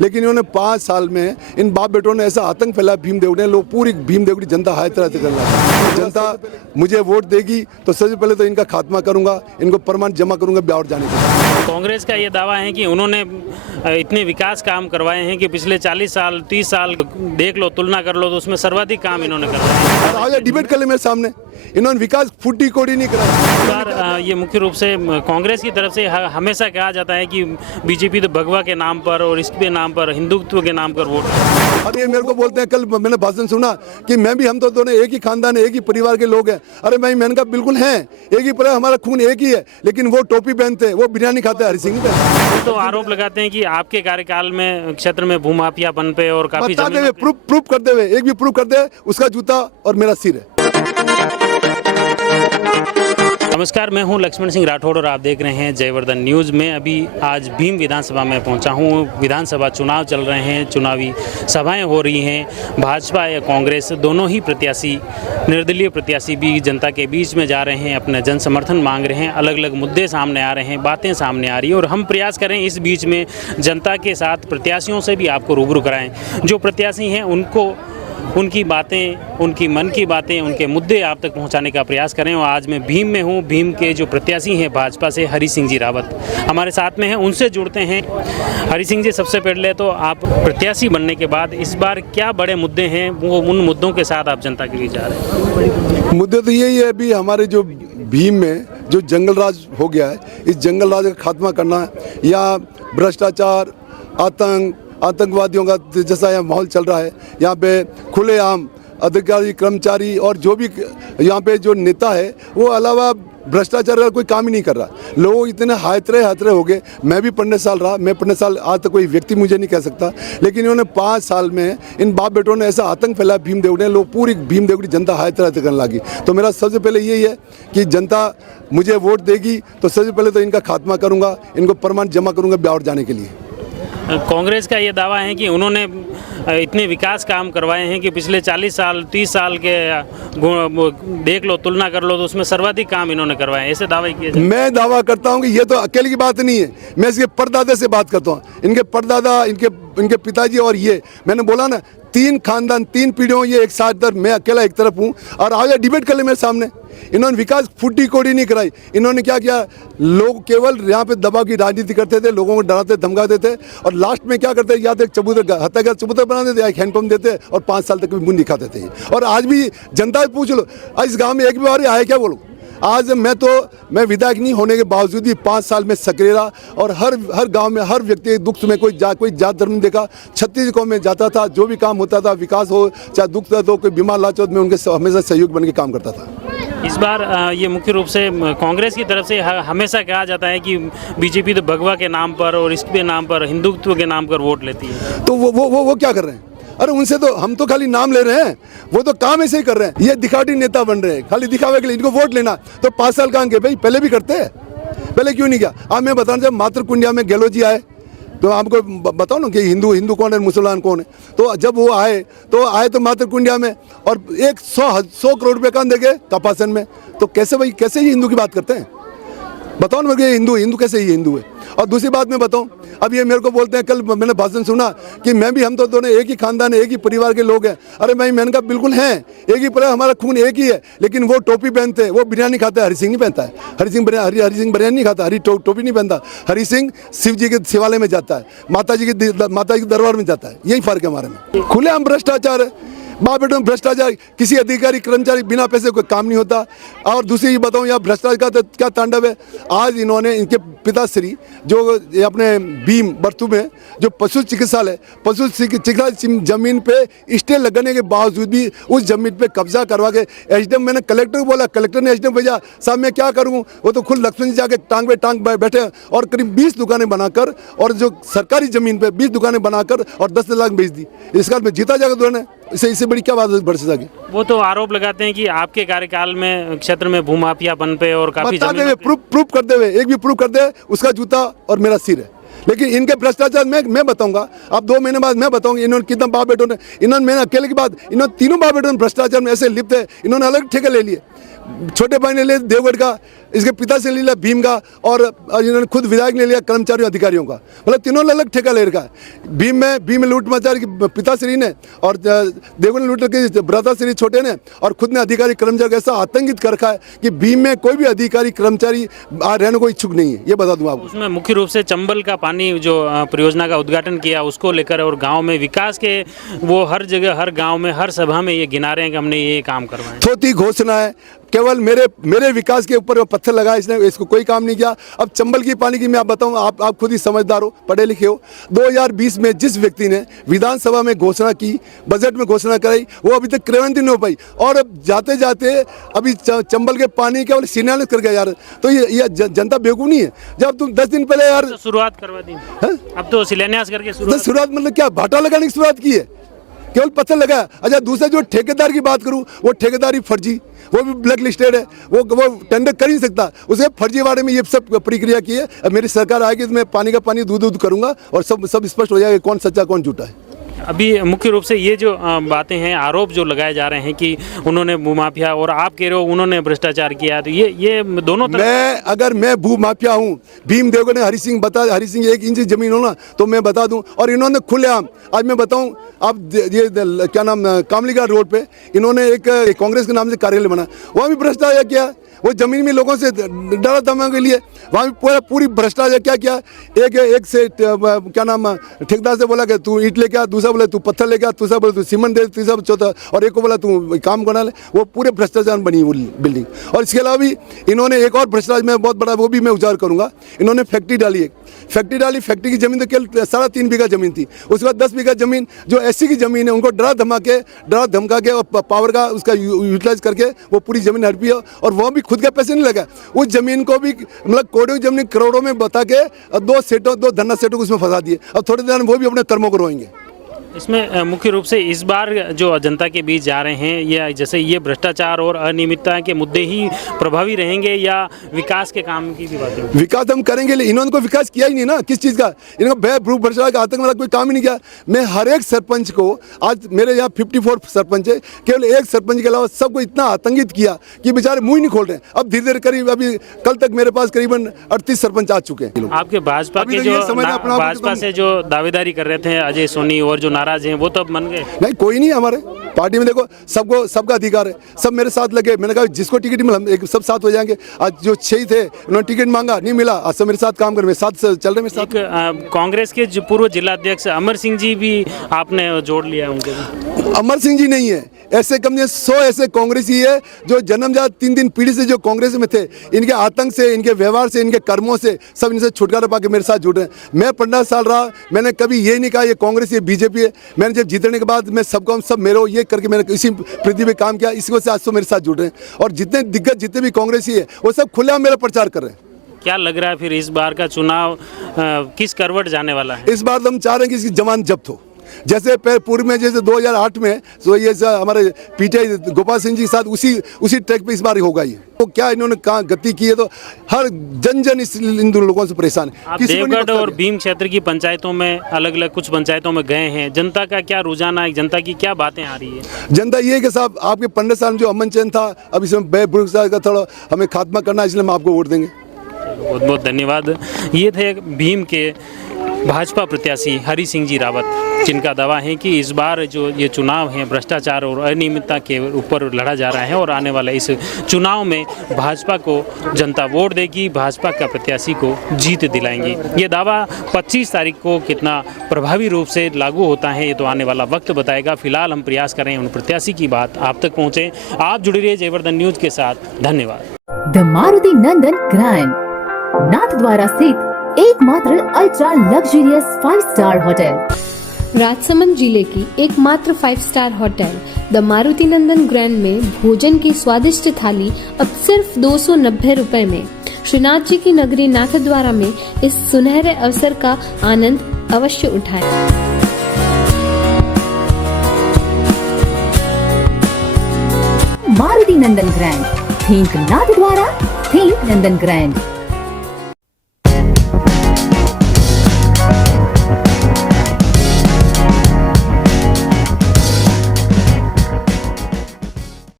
लेकिन इन्होंने 5 साल में इन बाप बेटों ने ऐसा आतंक फैलाया भीम देवड़ी ने, लोग पूरी भीम देवड़ी जनता हाय तरह से करना। जनता मुझे वोट देगी तो सबसे पहले तो इनका खात्मा करूंगा, इनको प्रमाण जमा करूंगा ब्यावर जाने के। कांग्रेस का ये दावा है कि उन्होंने इतने विकास काम करवाए हैं कि पिछले 40 साल 30 साल देख लो, तुलना कर लो तो उसमें सर्वाधिक काम इन्होंने करवाए। और आज डिबेट कर ले मेरे सामने, इन्होंने विकास फुट्टी कोड़ी नहीं करा। ये मुख्य रूप से कांग्रेस की तरफ से हमेशा कहा जाता है कि बीजेपी तो भगवा के नाम पर और इसके नाम पर, हिंदुत्व के नाम पर वोट। अब ये मेरे को बोलते हैं, कल मैंने भाषण सुना कि मैं भी, हम तो दोनों एक ही खानदान है, एक ही परिवार के लोग हैं। अरे मैंने कहा बिल्कुल हैं, एक ही परिवार, हमारा खून एक ही है, लेकिन वो टोपी पहनते हैं, वो बिरयानी खाते हैं, हरि सिंह पे। तो आरोप लगाते हैं कि आपके कार्यकाल में क्षेत्र में भूमाफियापन पे और काफी प्रूफ कर दे हुए, एक भी प्रूफ कर दे, उसका जूता और मेरा सिर है। नमस्कार, मैं हूं लक्ष्मण सिंह राठौड़ और आप देख रहे हैं जयवर्धन न्यूज़ में। अभी आज भीम विधानसभा में पहुंचा हूं। विधानसभा चुनाव चल रहे हैं, चुनावी सभाएं हो रही हैं। भाजपा या कांग्रेस दोनों ही प्रत्याशी, निर्दलीय प्रत्याशी भी जनता के बीच में जा रहे हैं, अपना जन समर्थन मांग रहे हैं। अलग अलग मुद्दे सामने आ रहे हैं, बातें सामने आ रही है और हम प्रयास करें इस बीच में जनता के साथ प्रत्याशियों से भी आपको रूबरू कराएं। जो प्रत्याशी हैं उनको उनकी बातें, उनकी मन की बातें, उनके मुद्दे आप तक पहुंचाने का प्रयास करें। और आज मैं भीम में हूं। भीम के जो प्रत्याशी हैं भाजपा से, हरि सिंह जी रावत हमारे साथ में हैं, उनसे जुड़ते हैं। हरि सिंह जी, सबसे पहले तो आप प्रत्याशी बनने के बाद इस बार क्या बड़े मुद्दे हैं, वो उन मुद्दों के साथ आप जनता के बीच आ रहे हैं? मुद्दे तो यही है, अभी हमारे जो भीम में जो जंगल राज हो गया है, इस जंगल राज का खात्मा करना है, या भ्रष्टाचार, आतंकवादियों का जैसा यहाँ माहौल चल रहा है, यहाँ पे खुलेआम अधिकारी, कर्मचारी और जो भी यहाँ पे जो नेता है वो अलावा भ्रष्टाचार का कोई काम ही नहीं कर रहा। लोग इतने हायतरे हो गए। मैं भी 15 साल रहा, मैं 15 साल, आज तक कोई व्यक्ति मुझे नहीं कह सकता, लेकिन इन्होंने 5 साल में इन बाप बेटों ने ऐसा आतंक फैलाया भीम देवड़ी ने, लोग पूरी भीम देवड़ी जनता हायतरे करने लगी। तो मेरा सबसे पहले यही है कि जनता मुझे वोट देगी तो सबसे पहले तो इनका खात्मा करूँगा, इनको प्रमाण जमा करूँगा ब्यावर जाने के लिए। कांग्रेस का ये दावा है कि उन्होंने इतने विकास काम करवाए हैं कि पिछले 40 साल 30 साल के देख लो, तुलना कर लो तो उसमें सर्वाधिक काम इन्होंने करवाए, ऐसे दावे किए जाते हैं। मैं दावा करता हूं कि ये तो अकेले की बात नहीं है, मैं इसके परदादे से बात करता हूं, इनके परदादा, इनके पिताजी और ये, मैंने बोला ना 3 खानदान 3 पीढ़ियों ये एक साथ, मैं अकेला एक तरफ हूँ। और आज डिबेट कर ले मेरे सामने, इन्होंने विकास फुट्टी कोड़ी नहीं कराई। इन्होंने क्या किया, लोग केवल यहाँ पे दबाव की राजनीति करते थे, लोगों को डराते धमकाते थे और लास्ट में क्या करते, या तो एक चबूतर, हत्या का चबूतर बना देते, या एक हैंडपम्प देते और 5 साल तक मुंह दिखाते थे। और आज भी जनता से पूछ लो, इस गाँव में एक भी बार आया क्या बोलो? आज मैं विधायक नहीं होने के बावजूद भी 5 साल में सक्रिय रहा और हर गांव में हर व्यक्ति के दुख में कोई जात धर्म नहीं देखा। 36 गाँव में जाता था, जो भी काम होता था, विकास हो चाहे दुख दर्द हो, कोई बीमार लाचार, मैं उनके हमेशा सहयोग बन के काम करता था। इस बार ये मुख्य रूप से कांग्रेस की तरफ से हमेशा कहा जाता है कि बीजेपी तो भगवा के नाम पर और इसके नाम पर, हिंदुत्व के नाम पर वोट लेती है। तो वो क्या कर रहे हैं? अरे उनसे तो हम तो खाली नाम ले रहे हैं, वो तो काम ऐसे ही कर रहे हैं। ये दिखावटी नेता बन रहे हैं, खाली दिखावे के लिए। इनको वोट लेना तो 5 साल कहाँ गए भाई? पहले भी करते हैं, पहले क्यों नहीं किया? अब मैं बताऊँ, जब मातृकुंडिया में गहलोत जी आए तो आपको बताओ ना कि हिंदू कौन है, मुसलमान कौन है। तो जब वो आए तो मातृकुंडिया में और 100 करोड़ रुपये कहाँ देंगे तपासन में। तो कैसे भाई, कैसे ही हिंदू की बात करते हैं? बताओ ना कि हिंदू कैसे ही हिंदू है। और दूसरी बात मैं बताऊं, अब ये मेरे को बोलते हैं, कल मैंने भाषण सुना कि हम तो दोनों एक ही खानदान है, एक ही परिवार के लोग हैं। अरे मैंने कहा बिल्कुल हैं, एक ही परिवार, हमारा खून एक ही है, लेकिन वो टोपी पहनते हैं, वो बिरयानी खाता है, हरि सिंह नहीं पहनता है। हरि सिंह बिरयानी नहीं खाता, टोपी नहीं पहनता। हरि सिंह शिव जी के शिवालय में जाता है, माता जी के दरबार में जाता है। यही फर्क है हमारे में। खुलेआम भ्रष्टाचार है, बाप बेटों में भ्रष्टाचार, किसी अधिकारी कर्मचारी बिना पैसे कोई काम नहीं होता। और दूसरी ये बताऊँ, यहाँ भ्रष्टाचार का क्या तांडव है। आज इन्होंने, इनके पिताश्री जो अपने भीम बरतू में जो पशु चिकित्सालय जमीन पे स्टे लगने के बावजूद भी उस जमीन पे कब्जा करवा के एसडीएम, मैंने कलेक्टर को बोला, कलेक्टर ने एसडीएम भेजा, साहब मैं क्या करूँ? वो तो खुद लक्ष्मण जी जाके टांग पे टांग बैठे और करीब 20 दुकानें बनाकर, और जो सरकारी जमीन पे 20 दुकानें बनाकर और 10 लाख बेच दी। इसका में जीता जाएगा दोनों ने, इससे बड़ी क्या बात बढ़ सके? वो तो आरोप लगाते हैं कि आपके कार्यकाल में क्षेत्र में भूमाफियापन पे और काफी प्रूफ कर दे हुए, एक भी प्रूफ कर दे, उसका जूता और मेरा सिर है। लेकिन इनके भ्रष्टाचार मैं बताऊंगा, अब 2 महीने बाद मैं बताऊंगा इन्होंने कितना बाप बेटों ने, मैंने अकेले की बात, इन्होंने तीनों बाप बेटों ने भ्रष्टाचार में ऐसे लिप्त है। इन्होंने अलग ठेके ले लिए, छोटे भाई ने लिया देवगढ़ का, इसके पिता से ले लिया भीम का, और इन्होंने खुद विधायक ने लिया कर्मचारियों अधिकारियों का। मतलब तीनों ने अलग ठेका ले रखा है। भीम में लूट मचा रही पिताश्री ने, और देवगढ़ ने लूट रखी भ्राताश्री छोटे ने, और खुद ने अधिकारी कर्मचारी को ऐसा आतंकित कर रखा है कि भीम में कोई भी अधिकारी कर्मचारी रहने को इच्छुक नहीं है। ये बता दूं आपको। उसमें मुख्य रूप से चंबल का पानी जो परियोजना का उद्घाटन किया उसको लेकर, और गांव में विकास के वो हर जगह हर गांव में हर सभा में ये गिना रहे हैं कि हमने ये काम करवाया। थोती घोषणा है, केवल मेरे विकास के ऊपर पत्थर लगाया इसने, इसको कोई काम नहीं किया। अब चंबल की पानी की मैं आप बताऊं, आप खुद ही समझदार हो, पढ़े लिखे हो। 2020 में जिस व्यक्ति ने विधानसभा में घोषणा की, बजट में घोषणा कराई, वो अभी तक क्रियान्वित नहीं हो पाई, और अब जाते जाते अभी चंबल के पानी केवल शिलान्यास कर गया यार। तो ये जनता बेवकूफ नहीं है? जब तुम 10 दिन पहले यार तो शुरुआत करवा दी, अब तो शिलान्यास करके शुरुआत मतलब क्या, भाटा लगाने की शुरुआत की है, केवल पत्थर लगाया। अच्छा, दूसरा जो ठेकेदार की बात करूं, वो ठेकेदारी फर्जी, वो भी ब्लैक लिस्टेड है, वो टेंडर कर ही नहीं सकता। उसे फर्जीवाड़े में ये सब प्रक्रिया की है। अब मेरी सरकार आएगी तो मैं पानी का पानी दूध करूंगा, और सब स्पष्ट हो जाएगा कौन सच्चा कौन झूठा है। अभी मुख्य रूप से ये जो बातें हैं, आरोप जो लगाए जा रहे हैं कि उन्होंने भूमाफिया, और आप कह रहे हो उन्होंने भ्रष्टाचार किया, तो ये दोनों तरफ। अगर मैं भूमाफिया हूँ, भीम देवगढ़ ने हरि सिंह 1 इंच जमीन हो ना, तो मैं बता दूं। और इन्होंने खुलेआम, आज मैं बताऊं, आप ये क्या नाम, कामलीघाट रोड पे इन्होंने एक कांग्रेस के नाम से कार्यालय बना, वहाँ भी भ्रष्टाचार किया। वो जमीन में लोगों से डरा धमका के लिए वहाँ भी पूरी भ्रष्टाचार क्या किया। एक से क्या नाम, ठेकेदार से बोला कि तू ईंट लेके आ, दूसरा बोला तू पत्थर लेके आ, दूसरा बोला तू सीमेंट दे, तीसरा चौथा, और एक को बोला तू काम बना ले। वो पूरे भ्रष्टाचार बनी वो बिल्डिंग। और इसके अलावा भी इन्होंने एक और भ्रष्टाचार में बहुत बड़ा, वो भी मैं उजागर करूँगा। इन्होंने फैक्ट्री डाली, फैक्ट्री की जमीन तो केवल 3.5 बीघा जमीन थी। उसके बाद 10 बीघा जमीन जो एससी की जमीन है, उनको डरा धमका के और पावर का उसका यूटिलाइज करके वो पूरी जमीन हड़पी है, और वह भी खुद का पैसे नहीं लगा। उस जमीन को भी मतलब करोड़ों में बता के 2 धन्ना सेठों को उसमें फंसा दिए। अब थोड़ी देर में वो भी अपने कर्मों को रोएंगे। इसमें मुख्य रूप से इस बार जो जनता के बीच जा रहे हैं, या जैसे ये भ्रष्टाचार और अनियमितता के मुद्दे ही प्रभावी रहेंगे, या विकास के काम की भी बात है? विकास हम करेंगे, लेकिन इन्होंने कोई विकास किया ही नहीं ना। किस चीज़ का? इनको भ्रष्टाचार का, आतंक वाला कोई काम ही नहीं किया। मैं हर एक सरपंच को, आज मेरे यहाँ 54 सरपंच है, केवल एक सरपंच के अलावा सबको इतना आतंकित किया कि बेचारे मुंह ही नहीं खोल रहे। अब धीरे धीरे करीब, अभी कल तक मेरे पास करीबन 38 सरपंच आ चुके हैं। आपके भाजपा के जो भाजपा से जो दावेदारी कर रहे थे अजय सोनी, और जो नाराज हैं, वो तो अब मन गए? नहीं, कोई नहीं हमारे पार्टी में। देखो, सबका अधिकार है, सब मेरे साथ लगे। मैंने कहा जिसको टिकट मिला हम सब साथ हो जाएंगे। आज जो 6 थे, उन्होंने टिकट मांगा, नहीं मिला, आज सब मेरे साथ काम कर, मेरे साथ चल रहे मेरे साथ। कांग्रेस के जो पूर्व जिलाध्यक्ष अमर सिंह जी भी आपने जोड़ लिया उनको? अमर सिंह जी नहीं है, ऐसे कम से 100 ऐसे कांग्रेसी है जो जन्मजात 3 दिन पीढ़ी से जो कांग्रेस में थे, इनके आतंक से, इनके व्यवहार से, इनके कर्मों से सब इनसे छुटकारा पा के मेरे साथ जुड़ रहे हैं। मैं 15 साल रहा, मैंने कभी ये नहीं कहा ये कांग्रेस ये बीजेपी है। मैंने जब जीतने के बाद मैं सबको सब मेरे ये करके मैंने इसी पृथ्वी पे काम किया, इसी से आज तो मेरे साथ जुड़ रहे हैं। और जितने दिग्गज जितने भी कांग्रेसी है वो सब खुलेआम मेरा प्रचार कर रहे हैं। क्या लग रहा है फिर इस बार का चुनाव किस करवट जाने वाला है? इस बार तो हम चाह रहे हैं कि इसकी जमानत जब्त हो। जैसे पूर्व में, जैसे 2008 में तो ये हमारे पीटीआई गोपाल सिंह जी के साथ उसी ट्रैक पे इस बार होगा। ये तो क्या इन्होंने कहा गति की है, तो हर जन इन दोनों लोगों से परेशान है। आप देवगढ़ और भीम क्षेत्र की पंचायतों में अलग अलग कुछ पंचायतों में गए हैं, जनता का क्या रुझान है, जनता की क्या बातें आ रही है? जनता ये है कि साहब आपके 15 साल में जो अमन चैन था, अब इसमें बेबुर्ग का थोड़ा हमें खात्मा करना है, इसलिए हम आपको वोट देंगे। बहुत बहुत धन्यवाद। ये थे भीम के भाजपा प्रत्याशी हरि सिंह जी रावत, जिनका दावा है कि इस बार जो ये चुनाव है भ्रष्टाचार और अनियमितता के ऊपर लड़ा जा रहा है, और आने वाले इस चुनाव में भाजपा को जनता वोट देगी, भाजपा का प्रत्याशी को जीत दिलाएंगे। ये दावा 25 तारीख को कितना प्रभावी रूप से लागू होता है, ये तो आने वाला वक्त बताएगा। फिलहाल हम प्रयास कर रहे हैं उन प्रत्याशी की बात आप तक पहुँचे। आप जुड़े रहिए जयवर्धन न्यूज के साथ। धन्यवाद। The Maruti Nandan grand, Nathdwara स्थित एकमात्र ultra luxurious 5 star hotel, Rajsamand जिले की एकमात्र 5 star hotel the Maruti Nandan grand में भोजन की स्वादिष्ट थाली अब सिर्फ 290 रुपए में। श्रीनाथ जी की नगरी नाथद्वारा में इस सुनहरे अवसर का आनंद अवश्य उठाएं। मारुति नंदन ग्रैंड, थिंक नाथद्वारा, थिंक नंदन ग्रैंड।